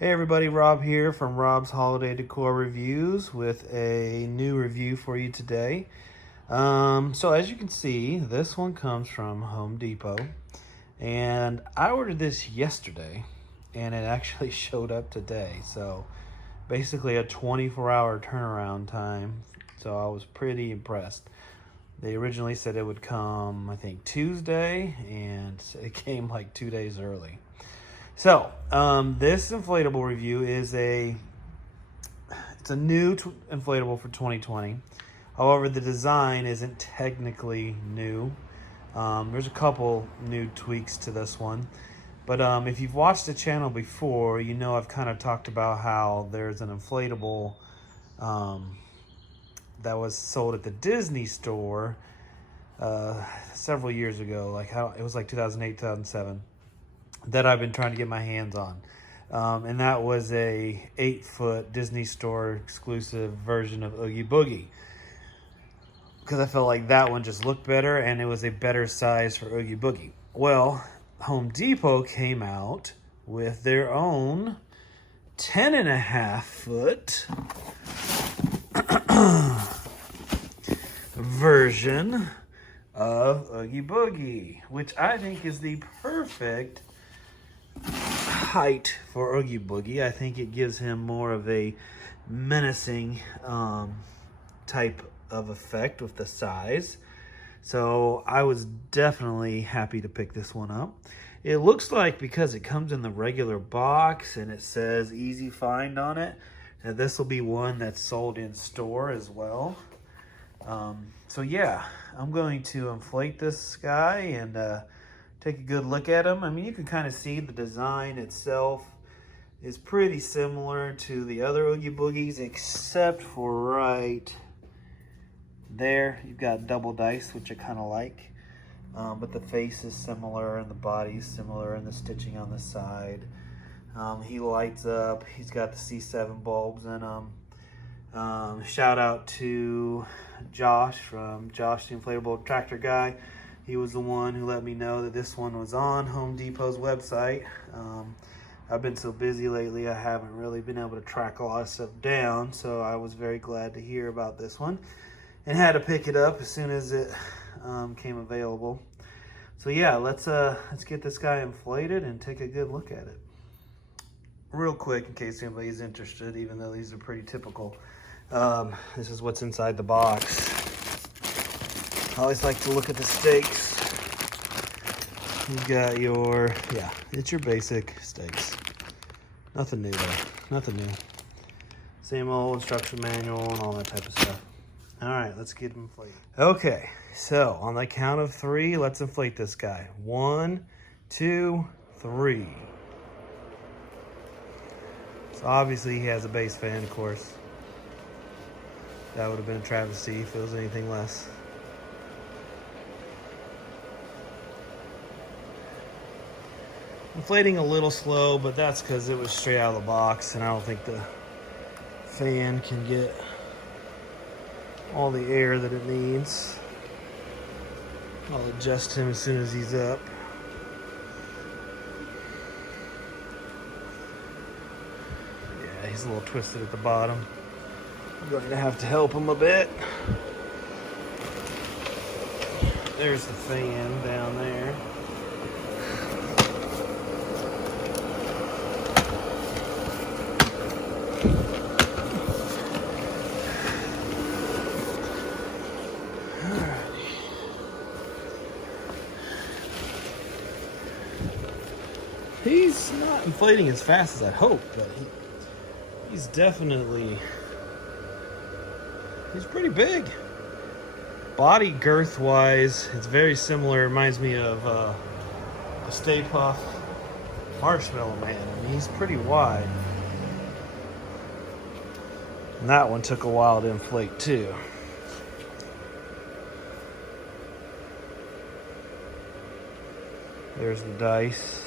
Hey everybody, Rob here from Rob's Holiday Decor Reviews with a new review for you today. So as you can see, this one comes from Home Depot, and I ordered this yesterday and it actually showed up today. So basically a 24-hour turnaround time. So I was pretty impressed. They originally said it would come, I think, Tuesday, and it came like 2 days early. So, this inflatable review is it's a new inflatable for 2020. However, the design isn't technically new. There's a couple new tweaks to this one. But if you've watched the channel before, you know I've kind of talked about how there's an inflatable that was sold at the Disney store several years ago. It was like 2008, 2007. That I've been trying to get my hands on. And that was a 8-foot Disney Store exclusive version of Oogie Boogie. Because I felt like that one just looked better and it was a better size for Oogie Boogie. Well, Home Depot came out with their own 10.5-foot version of Oogie Boogie, which I think is the perfect height for Oogie Boogie. I think it gives him more of a menacing type of effect with the size. So I was definitely happy to pick this one up. It looks like, because it comes in the regular box and it says easy find on it, that this will be one that's sold in store as well. So yeah, I'm going to inflate this guy and take a good look at him. I mean, you can kind of see the design itself is pretty similar to the other Oogie Boogies, except for right there. You've got double dice, which I kind of like. But the face is similar, and the body is similar, and the stitching on the side. He lights up. He's got the C7 bulbs in him. Shout out to Josh from Josh the Inflatable Tractor Guy. He was the one who let me know that this one was on Home Depot's website. I've been so busy lately, I haven't really been able to track a lot of stuff down, so I was very glad to hear about this one and had to pick it up as soon as it came available. So yeah, let's get this guy inflated and take a good look at it. Real quick, in case anybody's interested, even though these are pretty typical, this is what's inside the box. I always like to look at the stakes. You've got your, it's your basic stakes. Nothing new there, nothing new. Same old instruction manual and all that type of stuff. All right, let's get him inflated. Okay, so on the count of 3, let's inflate this guy. 1, 2, 3. So obviously he has a base fan, of course. That would have been a travesty if it was anything less. Inflating a little slow, but that's because it was straight out of the box, and I don't think the fan can get all the air that it needs. I'll adjust him as soon as he's up. Yeah, he's a little twisted at the bottom. I'm going to have to help him a bit. There's the fan down there. He's not inflating as fast as I'd hoped, but he's definitely, he's pretty big. Body girth wise, it's very similar. It reminds me of a Stay Puft Marshmallow Man. I mean, he's pretty wide. And that one took a while to inflate too. There's the dice.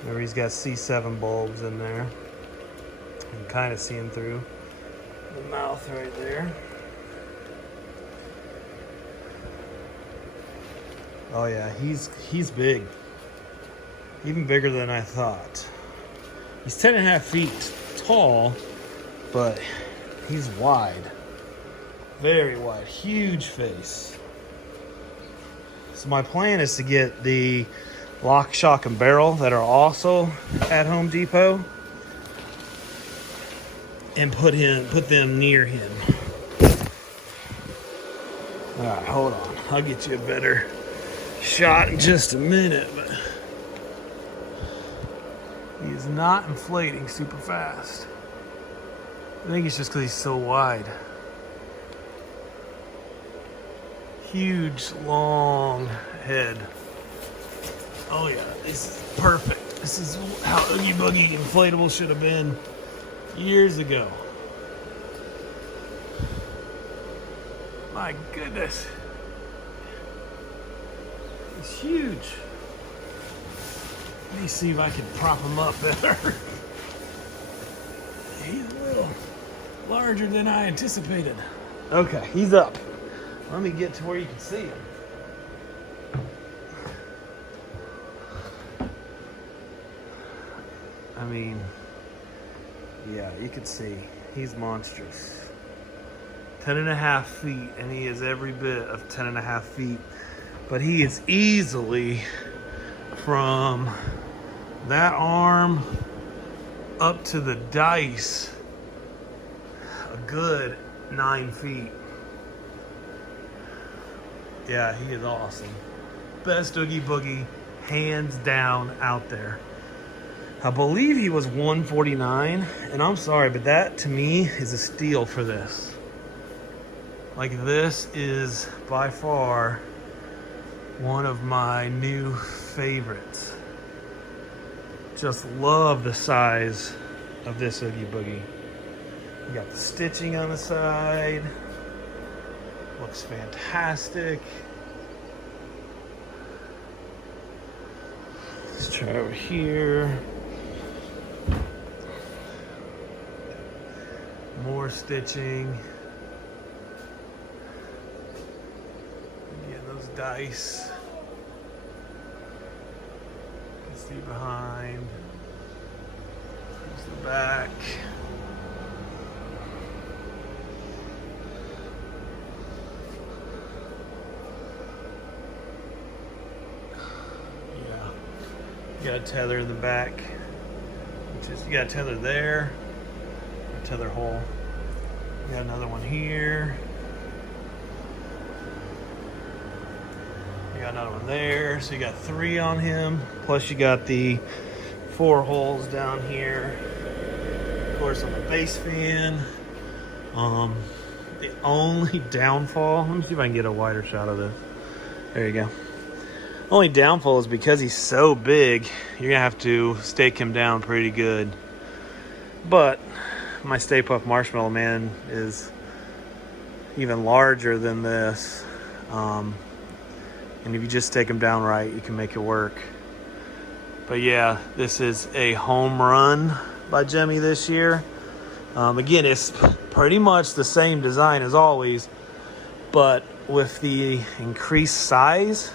Remember, he's got C7 bulbs in there. You can kind of see him through the mouth right there. Oh yeah, he's big. Even bigger than I thought. He's 10.5 feet tall, but he's wide. Very wide, huge face. So my plan is to get the lock, shock, and barrel that are also at Home Depot and put them near him. All right, hold on. I'll get you a better shot in just a minute, but he is not inflating super fast. I think it's just because he's so wide. Huge, long head. Oh yeah, this is perfect. This is how Oogie Boogie Inflatable should have been years ago. My goodness. It's huge. Let me see if I can prop him up better. He's a little larger than I anticipated. Okay, he's up. Let me get to where you can see him. I mean, yeah, you can see he's monstrous. 10.5 feet, and he is every bit of 10.5 feet. But he is easily from that arm up to the dice a good 9 feet. Yeah, he is awesome. Best Oogie Boogie, hands down, out there. I believe he was $149, and I'm sorry, but that to me is a steal for this. Like, this is by far one of my new favorites. Just love the size of this Oogie Boogie. You got the stitching on the side. Looks fantastic. Let's try over here. More stitching. Again, those dice. You can see behind. Here's the back. Yeah. You got a tether in the back. Which is, you got a tether there. A tether hole. You got another one here. You got another one there. So you got 3 on him. Plus you got the 4 holes down here. Of course, on the base fan. The only downfall, let me see if I can get a wider shot of this. There you go. Only downfall is because he's so big, you're gonna have to stake him down pretty good. But my Stay Puft Marshmallow Man is even larger than this. And if you just take him down right, you can make it work. But yeah, this is a home run by Jemmy this year. Again, it's pretty much the same design as always, but with the increased size,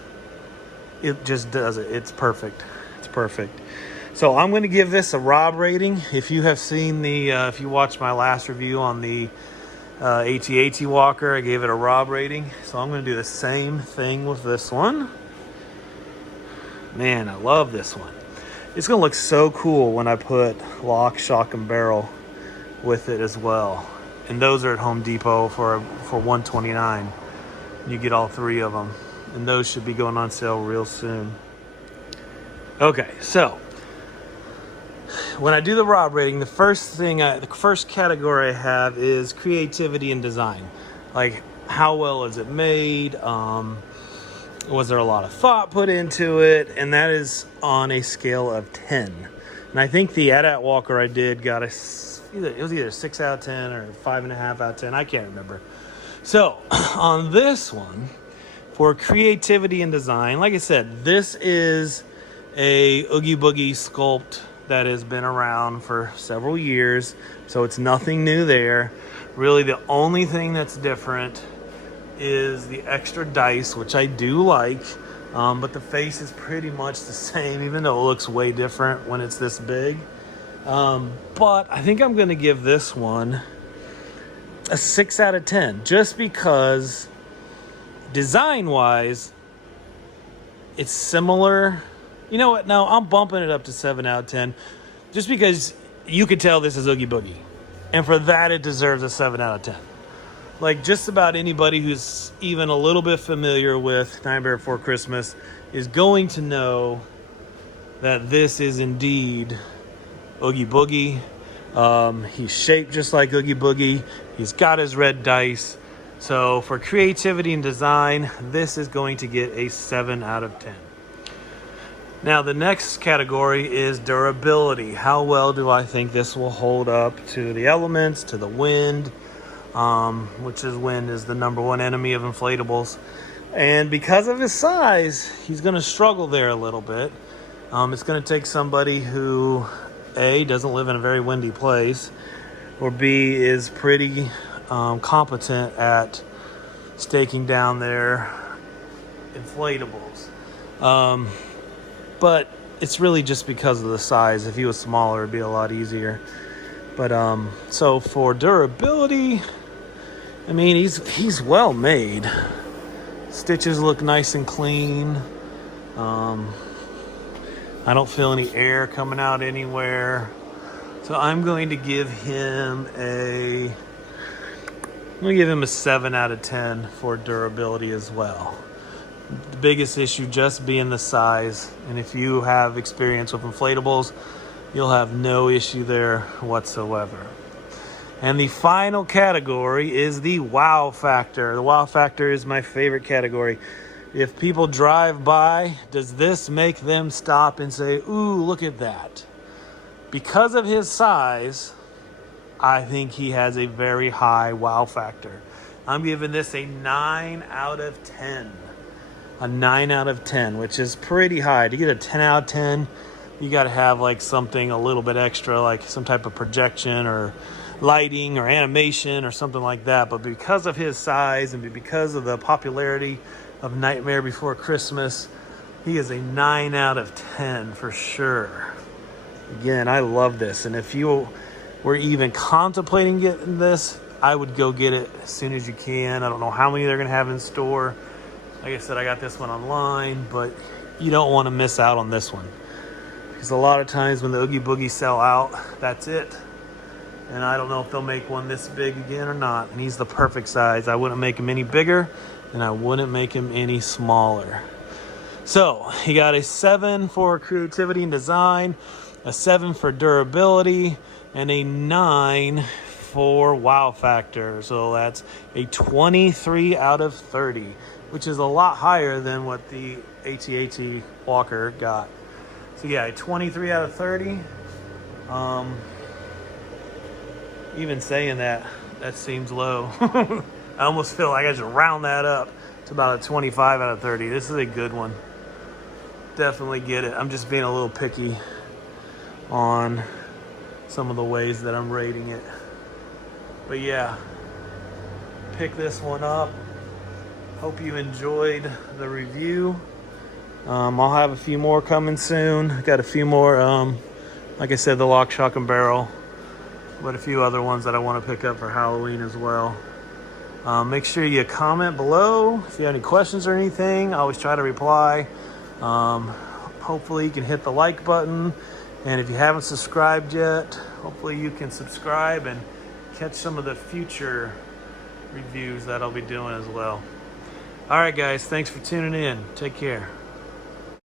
it just does it. It's perfect. It's perfect. So I'm going to give this a Rob rating. If you have seen the, if you watched my last review on the AT-AT Walker, I gave it a Rob rating. So I'm going to do the same thing with this one. Man, I love this one. It's going to look so cool when I put lock, shock, and barrel with it as well. And those are at Home Depot for $129. You get all 3 of them. And those should be going on sale real soon. Okay, so when I do the Rob rating, the first category I have is creativity and design. Like, how well is it made? Was there a lot of thought put into it? And that is on a scale of 10. And I think the AT-AT Walker I did got it was either 6 out of 10 or 5.5 out of 10. I can't remember. So on this one, for creativity and design, like I said, this is a Oogie Boogie sculpt that has been around for several years, so it's nothing new there. Really, the only thing that's different is the extra dice, which I do like, But the face is pretty much the same, even though it looks way different when it's this big. But I think I'm going to give this one a 6 out of 10, just because design-wise, it's similar. You know what? No, I'm bumping it up to 7 out of 10, just because you could tell this is Oogie Boogie. And for that, it deserves a 7 out of 10. Like, just about anybody who's even a little bit familiar with Nightmare Before Christmas is going to know that this is indeed Oogie Boogie. He's shaped just like Oogie Boogie. He's got his red dice. So for creativity and design, this is going to get a 7 out of 10. Now the next category is durability. How well do I think this will hold up to the elements, to the wind, which is wind is the number one enemy of inflatables. And because of his size, he's going to struggle there a little bit. It's going to take somebody who, A, doesn't live in a very windy place, or B, is pretty competent at staking down their inflatables. But it's really just because of the size. If he was smaller, it'd be a lot easier. But so for durability, I mean, he's well made. Stitches look nice and clean. I don't feel any air coming out anywhere. So I'm going to give him a 7 out of 10 for durability as well. The biggest issue just being the size. And if you have experience with inflatables, you'll have no issue there whatsoever. And the final category is the wow factor. The wow factor is my favorite category. If people drive by, does this make them stop and say, ooh, look at that? Because of his size, I think he has a very high wow factor. I'm giving this a 9 out of 10. A 9 out of 10, which is pretty high. To get a 10 out of 10, you got to have like something a little bit extra, like some type of projection or lighting or animation or something like that. But because of his size and because of the popularity of Nightmare Before Christmas, he is a 9 out of 10 for sure. Again, I love this. And if you were even contemplating getting this, I would go get it as soon as you can. I don't know how many they're going to have in store. Like I said, I got this one online, but you don't want to miss out on this one. Because a lot of times when the Oogie Boogie sell out, that's it. And I don't know if they'll make one this big again or not. And he's the perfect size. I wouldn't make him any bigger, and I wouldn't make him any smaller. So he got a 7 for creativity and design, a 7 for durability, and a 9 for wow factor. So that's a 23 out of 30, which is a lot higher than what the AT-AT Walker got. So yeah, a 23 out of 30. Even saying that seems low. I almost feel like I should round that up to about a 25 out of 30. This is a good one. Definitely get it. I'm just being a little picky on some of the ways that I'm rating it. But yeah, pick this one up. Hope you enjoyed the review. I'll have a few more coming soon. Got a few more, like I said, the Lock, Shock, and Barrel, but a few other ones that I want to pick up for Halloween as well. Make sure you comment below if you have any questions or anything. I always try to reply. Hopefully you can hit the like button. And if you haven't subscribed yet, hopefully you can subscribe and catch some of the future reviews that I'll be doing as well. All right, guys, thanks for tuning in. Take care.